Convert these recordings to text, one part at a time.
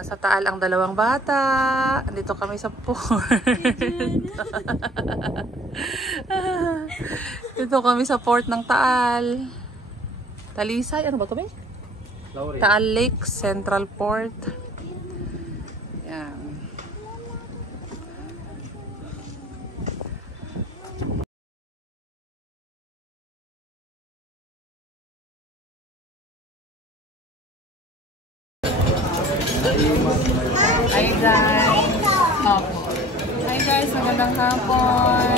Nasa Taal ang dalawang bata. Dito kami sa port. Dito kami sa port ng Taal. Talisay. Ano ba ito, May? Taal Lake Central Port. Yan. Hi guys! Oh. Hi guys! Magandang hapon!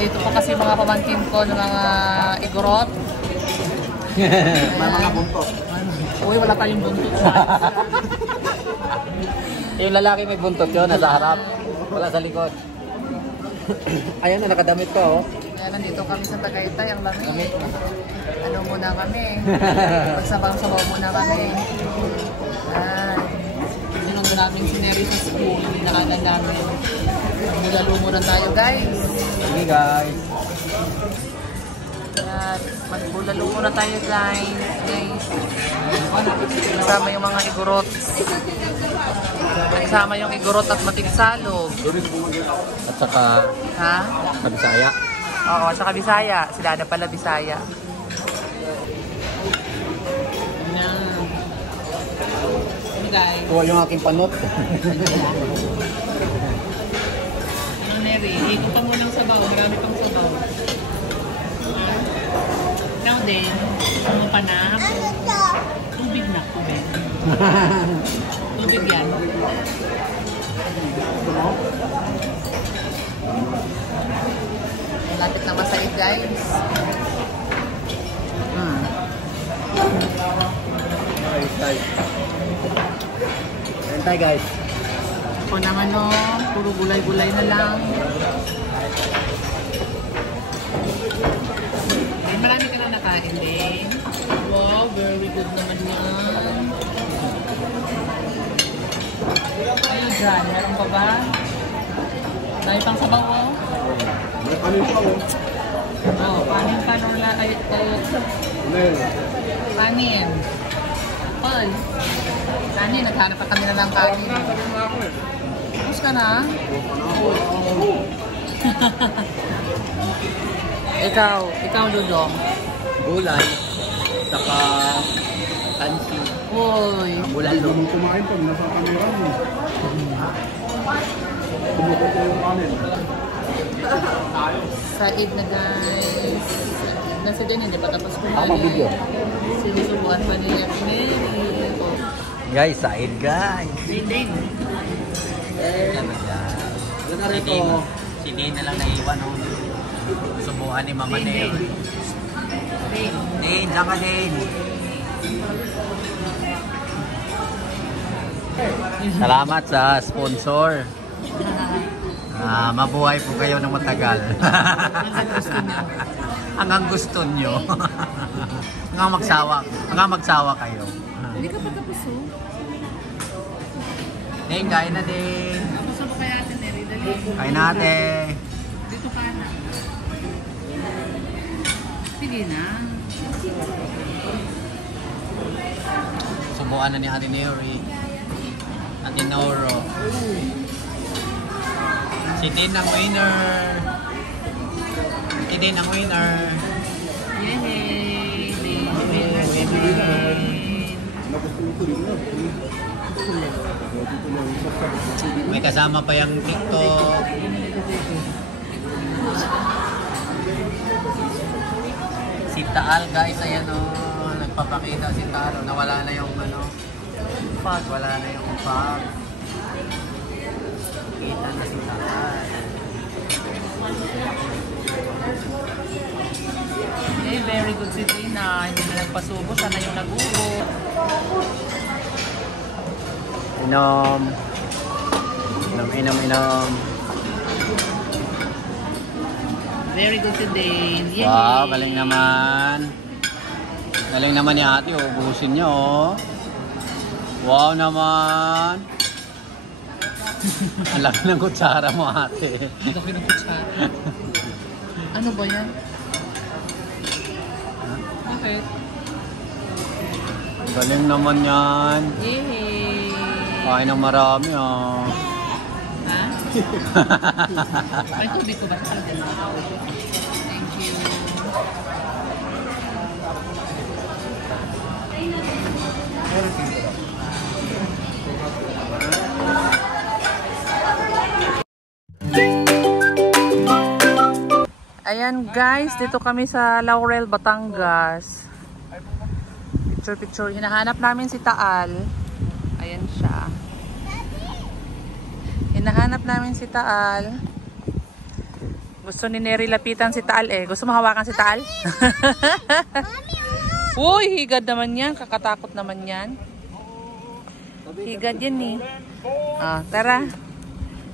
Dito po kasi mga pamangkin ko ng mga igorot. May mga buntot. Uy, wala tayong buntot. Yung lalaki may buntot yun, nasa harap. Wala sa likod. Ayan na, nakadamit ko. Ayan, nandito kami sa Tagaytay. Ang lamig. Ano muna kami? Pagsabang-sabaw muna kami. Sinundo namin si Neri sa school. Nakaanan namin. Nilalo muna tayo, guys. Sige, guys. Ayan. Magbulalo muna tayo, guys. Kasama yung mga igorot. Kasama yung igorot at matigsalog. At saka, Ha? Kabisaya. Oo, sa Kabisaya. Sila na pala Bisaya. Guys. Ito yung aking panot. Ano, Neri? Ito pa mo ng sabaw. Marami pang sabaw. Now then, ano pa na? Tubig na. Tubig. Tubig yan. Lapit na masaid, guys. Ayan tayo, guys. Ako naman, no, puro gulay-gulay na lang. Ay, marami ka na nakain din. Wow, very good naman yan. Ayun dyan, meron pa ba? Dahil pang sabaw, oh. May kanin pa, oh. Oh, panin pa, Norla. Ay, ito. Panin. Paul. Kanin, naghanap pa kami na lang kanin. Tapos ka na? Ikaw, Dudong. Gulay. Saka, tansi. Uy. Bulalo. Kumain pag nasa kamera mo. Kumukuha ko yung kanin. Said na, guys. Nasa din, hindi pa tapos kumain. Ako mag-video. Sinusubuan pa niya. Guys, side guys. Din. Ano dyan? Si Dane na lang naiwan, oh. Subuhan ni Mama Dane. Dane, saka Dane. Salamat sa sponsor. Mabuhay po kayo ng matagal. Hanggang gusto nyo. Hanggang magsawa kayo. Hindi ka pa tapos, oh. Dane, kain na din. Tapos ba kaya natin, Neri? Dali. Kain natin. Dito ka na. Sige na. Subukan na ni Ate Neri. Ate Noro. Si Dane ang winner. Si Dane ang winner. Yay! Winner. May kasama pa yung TikTok. Si Taal, guys, ayan o. Nagpapakita si Taal. Nawala na yung fog. Wala na yung fog. Kita na si Taal. Eh, very good si Tina. Hindi na nagpasubo. Sana yung nag-ubo. Inom. Inom. Very good si Dane. Yay! Wow, galing naman. Galing naman ni ate, oh. Buhusin niya, oh. Wow naman. Ang laki ng kutsara mo, ate. Ang laki ng kutsara. Ano ba yan? Bakit? Galing naman yan. Yay! Kain ng marami ah. Ha? Ay, tubig ko ba? Thank you. Ayan guys, dito kami sa Laurel, Batangas. Picture. Hinahanap namin si Taal. Ayan siya. Hinahanap namin si Taal. Gusto ni Neri lapitan si Taal eh. Gusto mo hawakan si Taal? Uy, higad naman yan. Kakatakot naman yan. Higad yan eh. Ah, tara.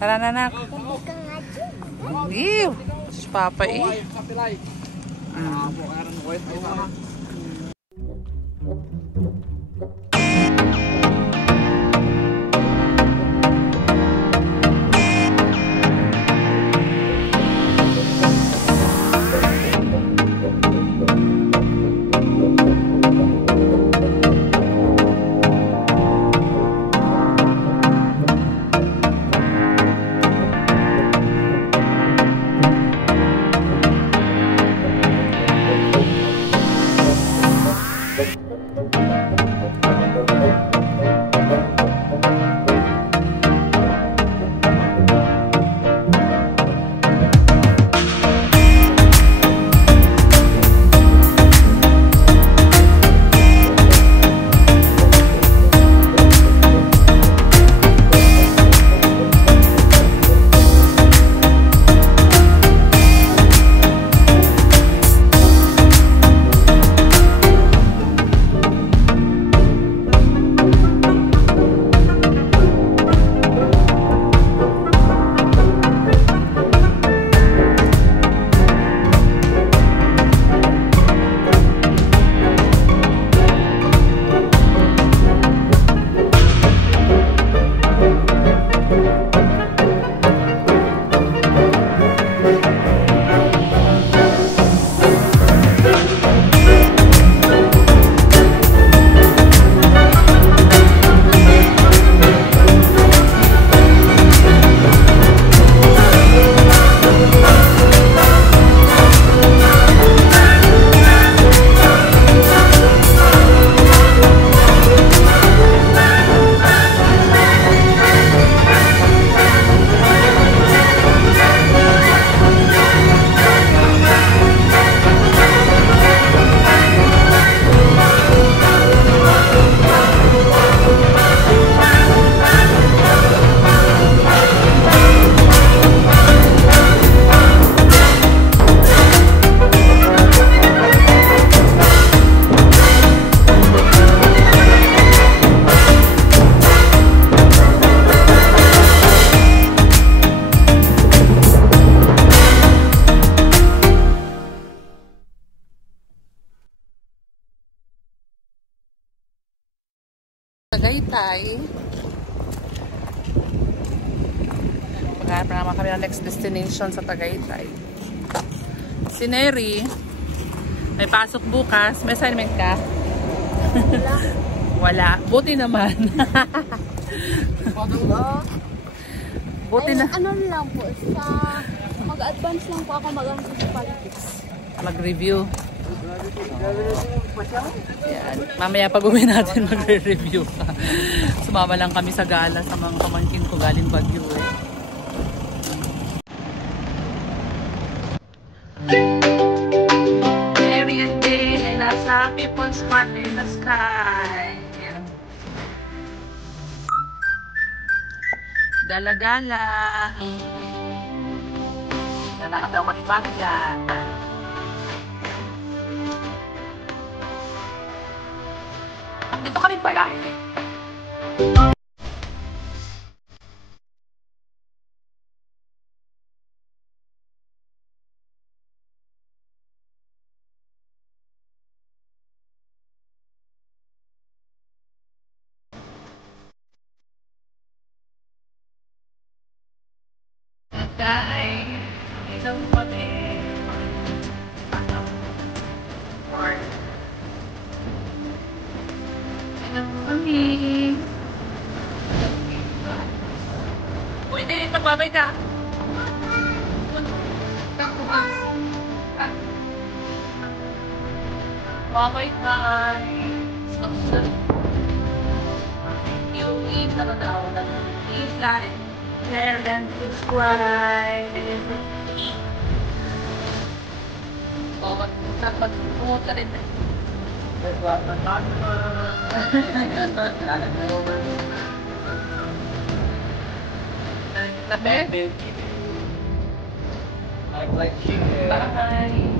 Tara na nak. Ew. Si Papa eh. Tagaytay. Maghanap na naman kami ng next destination sa Tagaytay. Si Neri, may pasok bukas. May assignment ka? Wala. Buti naman. Buti na. Ano lang po, mag-advance lang po ako mag-advance sa politics. Mag-review. Yan. Mamaya pag uwi natin magre-review ka. Sumama lang kami sa gala sa mga pamangkin ko galing Baguio eh. Every day nasa people's spot in the sky. Gala-gala. Nakakatawa mag-ibang yan. Dito kami pala. Guys, isang pati. Babay ka. Babay ka. You eat na daw. Please like, share, and subscribe. Dapat pumunta rin. Bye.